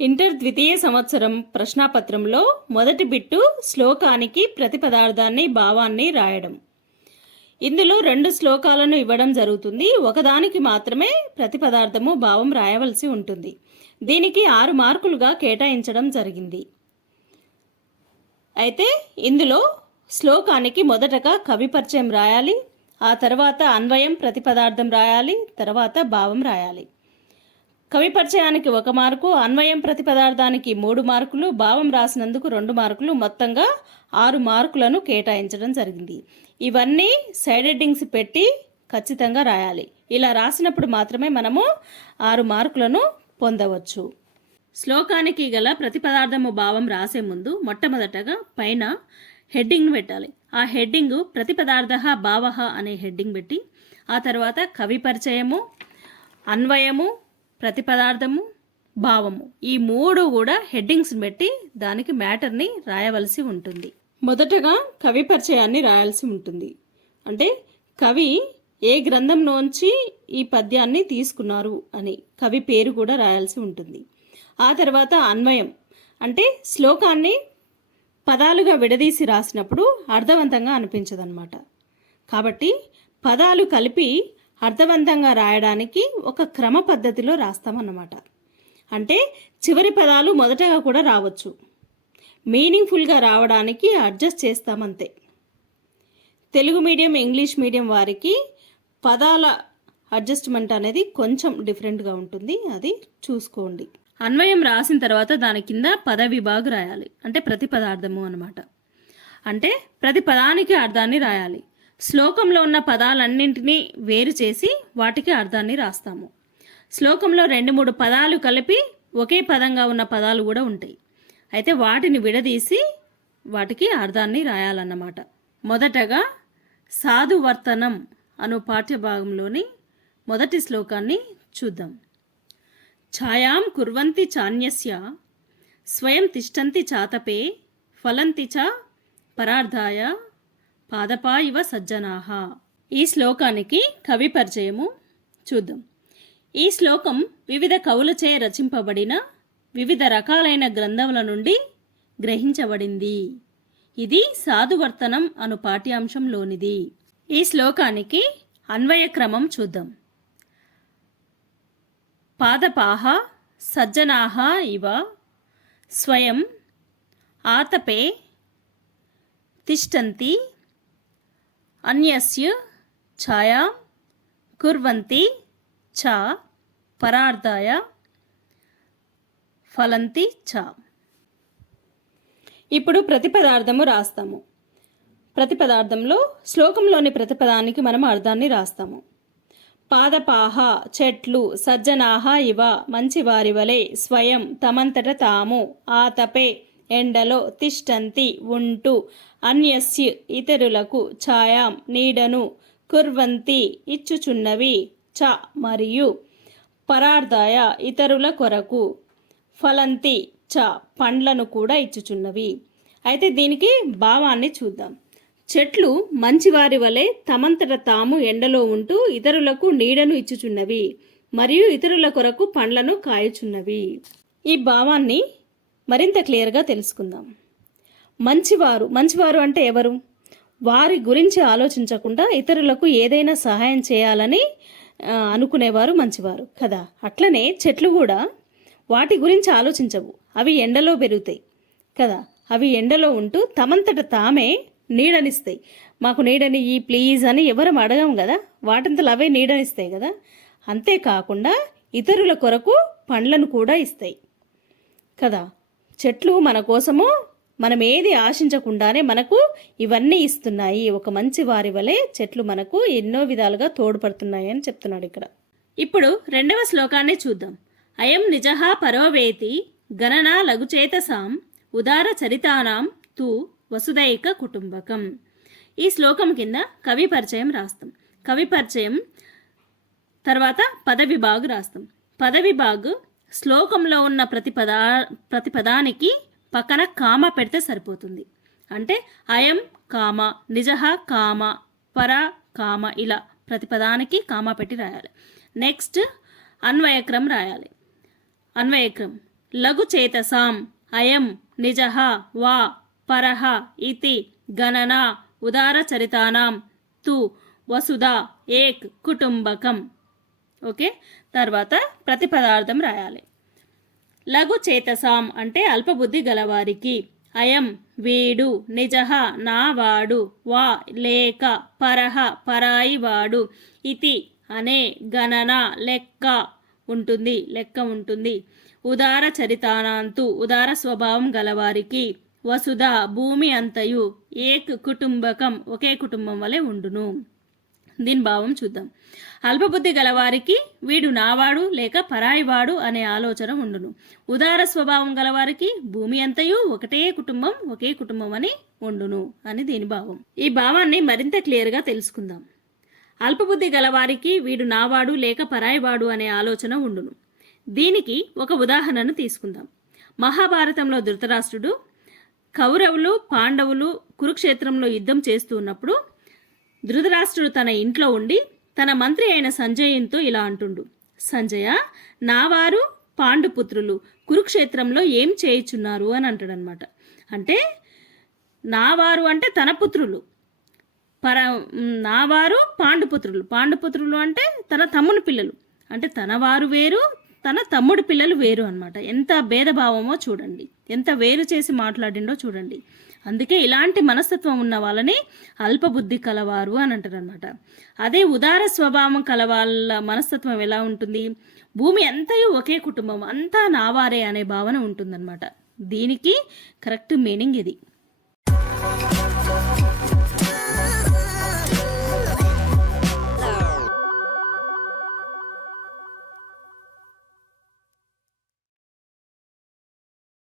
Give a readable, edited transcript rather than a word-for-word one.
Inter ద్వితీయ సంవత్సరం ప్రశ్నాపత్రంలో మొదటి బిట్టు శ్లోకానికి ప్రతిపదార్థాన్ని భావాన్ని రాయడం. ఇందులో 2 శ్లోకాలను ఇవ్వడం జరుగుతుంది. ఒకదానికి మాత్రమే ప్రతిపదార్థము భావం రాయవలసి ఉంటుంది. దీనికి 6 మార్కులుగా కేటాయించడం జరిగింది. అయితే ఇందులో శ్లోకానికి మొదటగా కవి పరిచయం రాయాలి, ఆ తర్వాత అన్వయం ప్రతిపదార్థం రాయాలి, తర్వాత భావం రాయాలి. కవి పరిచయానికి 1 మార్కు, అన్వయం ప్రతిపదార్థానికి 3 మార్కులు, భావం రాసినందుకు 2 మార్కులు, మొత్తంగా 6 మార్కులను కేటాయించడం జరిగింది. ఇవన్నీ సైడ్ హెడ్డింగ్స్ పెట్టి ఖచ్చితంగా రాయాలి. ఇలా రాసినప్పుడు మాత్రమే మనము 6 మార్కులను పొందవచ్చు. శ్లోకానికి గల ప్రతిపదార్థము భావం రాసే ముందు మొట్టమొదటగా పైన హెడ్డింగ్ పెట్టాలి. ఆ హెడ్డింగ్ ప్రతిపదార్థ భావ అనే హెడ్డింగ్ పెట్టి, ఆ తర్వాత కవి పరిచయము, అన్వయము, ప్రతిపదార్థము, భావము, ఈ 3 కూడా హెడ్డింగ్స్ పెట్టి దానికి మ్యాటర్ని రాయవలసి ఉంటుంది. మొదటగా కవి పరిచయాన్ని రాయాల్సి ఉంటుంది. అంటే కవి ఏ గ్రంథంలోంచి ఈ పద్యాన్ని తీసుకున్నారు అని కవి పేరు కూడా రాయాల్సి ఉంటుంది. ఆ తర్వాత అన్వయం, అంటే శ్లోకాన్ని పదాలుగా విడదీసి రాసినప్పుడు అర్థవంతంగా అనిపించదన్నమాట. కాబట్టి పదాలు కలిపి అర్థవంతంగా రాయడానికి ఒక క్రమ పద్ధతిలో రాస్తామన్నమాట. అంటే చివరి పదాలు మొదటగా కూడా రావచ్చు, మీనింగ్ఫుల్గా రావడానికి అడ్జస్ట్ చేస్తామంతే. తెలుగు మీడియం, ఇంగ్లీష్ మీడియం వారికి పదాల అడ్జస్ట్మెంట్ అనేది కొంచెం డిఫరెంట్గా ఉంటుంది, అది చూసుకోండి. అన్వయం రాసిన తర్వాత దాని కింద పద విభాగు రాయాలి, అంటే ప్రతిపదార్థము అన్నమాట. అంటే ప్రతి పదానికి అర్థాన్ని రాయాలి. శ్లోకంలో ఉన్న పదాలన్నింటినీ వేరు చేసి వాటికి అర్థాన్ని రాస్తాము. శ్లోకంలో 2-3 పదాలు కలిపి ఒకే పదంగా ఉన్న పదాలు కూడా ఉంటాయి. అయితే వాటిని విడదీసి వాటికి అర్థాన్ని రాయాలన్నమాట. మొదటగా సాధువర్తనం అను పాఠ్యభాగంలోని మొదటి శ్లోకాన్ని చూద్దాం. ఛాయాం కుర్వంతి చాన్యస్య స్వయం తిష్టంతి చాతపే ఫలంతి చ పరార్థాయ పాదపా ఇవ సజ్జనాహ. ఈ శ్లోకానికి కవి పరిచయము చూద్దాం. ఈ శ్లోకం వివిధ కవులచే రచింపబడిన వివిధ రకాలైన గ్రంథముల నుండి గ్రహించబడింది. ఇది సాధువర్తనం అను పాఠ్యాంశంలోనిది. ఈ శ్లోకానికి అన్వయ క్రమం చూద్దాం. పాదపాహ సజ్జనాహ ఇవ స్వయం ఆతపే తిష్టంతి అన్యస్య ఛాయా కుర్వంతి చ పరార్థాయ ఫలంతి చ. ఇప్పుడు ప్రతిపదార్థము రాస్తాము. ప్రతిపదార్థంలో శ్లోకంలోని ప్రతిపదానికి మనం అర్థాన్ని రాస్తాము. పాదపాహ చెట్లు, సజ్జనాహ ఇవ మంచివారి వలె, స్వయం తమంతట తాము, ఆతపే ఎండలో, తిష్టంతి ఉంటూ, అన్యస్య ఇతరులకు, ఛాయాం నీడను, కుర్వంతి ఇచ్చుచున్నవి, చ మరియు, పరార్థాయ ఇతరుల కొరకు, ఫలంతి చ పండ్లను కూడా ఇచ్చుచున్నవి. అయితే దీనికి భావాన్ని చూద్దాం. చెట్లు మంచివారి వలె తమంతట తాము ఎండలో ఉంటూ ఇతరులకు నీడను ఇచ్చుచున్నవి మరియు ఇతరుల కొరకు పండ్లను కాయుచున్నవి. ఈ భావాన్ని మరింత క్లియర్గా తెలుసుకుందాం. మంచివారు అంటే ఎవరు? వారి గురించి ఆలోచించకుండా ఇతరులకు ఏదైనా సహాయం చేయాలని అనుకునేవారు మంచివారు కదా. అట్లనే చెట్లు కూడా వాటి గురించి ఆలోచించవు, అవి ఎండలో పెరుగుతాయి కదా. అవి ఎండలో ఉంటూ తమంతట తామే నీడనిస్తాయి. మాకు నీడని ఈ ప్లీజ్ అని ఎవరం అడగం కదా, వాటింతలో అవే నీడనిస్తాయి కదా. అంతేకాకుండా ఇతరుల కొరకు పండ్లను కూడా ఇస్తాయి కదా. చెట్లు మన కోసము మనం ఏది ఆశించకుండానే మనకు ఇవన్నీ ఇస్తున్నాయి. ఒక మంచి వారి వలె చెట్లు మనకు ఎన్నో విధాలుగా తోడ్పడుతున్నాయి అని చెప్తున్నాడు ఇక్కడ. ఇప్పుడు 2వ శ్లోకాన్ని చూద్దాం. అయం నిజః పరోవేతి గణనా లఘుచేతసాం ఉదార చరితానాం తు వసుదైక కుటుంబకం. ఈ శ్లోకం కింద కవి పరిచయం రాస్తాం. కవి పరిచయం తర్వాత పదవిభాగు రాస్తాం. పదవిభాగు శ్లోకంలో ఉన్న ప్రతిపదానికి పక్కన కామ పెడితే సరిపోతుంది. అంటే అయం కామ, నిజః కామ, పర కామ, ఇలా ప్రతిపదానికి కామ పెట్టి రాయాలి. నెక్స్ట్ అన్వయక్రమం రాయాలి. అన్వయక్రమం లఘు చేతసాం అయం నిజః వా పరః ఇతి గణన ఉదారచరితానాం తు వసుధ ఏక్ కుటుంబకం. ఓకే, తర్వాత ప్రతిపదార్థం రాయాలి. లఘు చేతసాం అంటే అల్పబుద్ధి గలవారికి, అయం వీడు, నిజః నావాడు, వా లేక, పరః పరాయి వాడు, ఇతి అనే, గణన లెక్క ఉంటుంది, ఉదార చరితానాంతు ఉదార స్వభావం గలవారికి, వసుధ భూమి అంతయు, ఏక్ కుటుంబకం ఒకే కుటుంబం వలె ఉండును. దీని భావం చూద్దాం. అల్పబుద్ధి గలవారికి వీడు నావాడు లేక పరాయివాడు అనే ఆలోచన ఉండును. ఉదార స్వభావం గలవారికి భూమి అంతయు ఒకే కుటుంబం అని ఉండును అని దీని భావం. ఈ భావాన్ని మరింత క్లియర్గా తెలుసుకుందాం. అల్పబుద్ధి గలవారికి వీడు నావాడు లేక పరాయివాడు అనే ఆలోచన ఉండును. దీనికి ఒక ఉదాహరణను తీసుకుందాం. మహాభారతంలో ధృతరాష్ట్రుడు కౌరవులు పాండవులు కురుక్షేత్రంలో యుద్ధం చేస్తూ ఉన్నప్పుడు ధృతరాష్ట్రుడు తన ఇంట్లో ఉండి తన మంత్రి అయిన సంజయునితో ఇలా అంటుండు, సంజయ, నావారు పాండుపుత్రులు కురుక్షేత్రంలో ఏం చేయుచున్నారు అని అంటాడనమాట. అంటే నావారు అంటే తన పుత్రులు, నావారు పాండుపుత్రులు అంటే తన తమ్ముని పిల్లలు, అంటే తన వారు వేరు తన తమ్ముడి పిల్లలు వేరు అనమాట. ఎంత భేదభావమో చూడండి, ఎంత వేరు చేసి మాట్లాడిండో చూడండి. అందుకే ఇలాంటి మనస్తత్వం ఉన్న వాళ్ళని అల్పబుద్ధి కలవారు అని అంటారనమాట. అదే ఉదార స్వభావం కలవాళ్ళ మనస్తత్వం ఎలా ఉంటుంది, భూమి అంతయు ఒకే కుటుంబం, అంతా నావారే అనే భావన ఉంటుందన్నమాట. దీనికి కరెక్ట్ మీనింగ్ ఇది.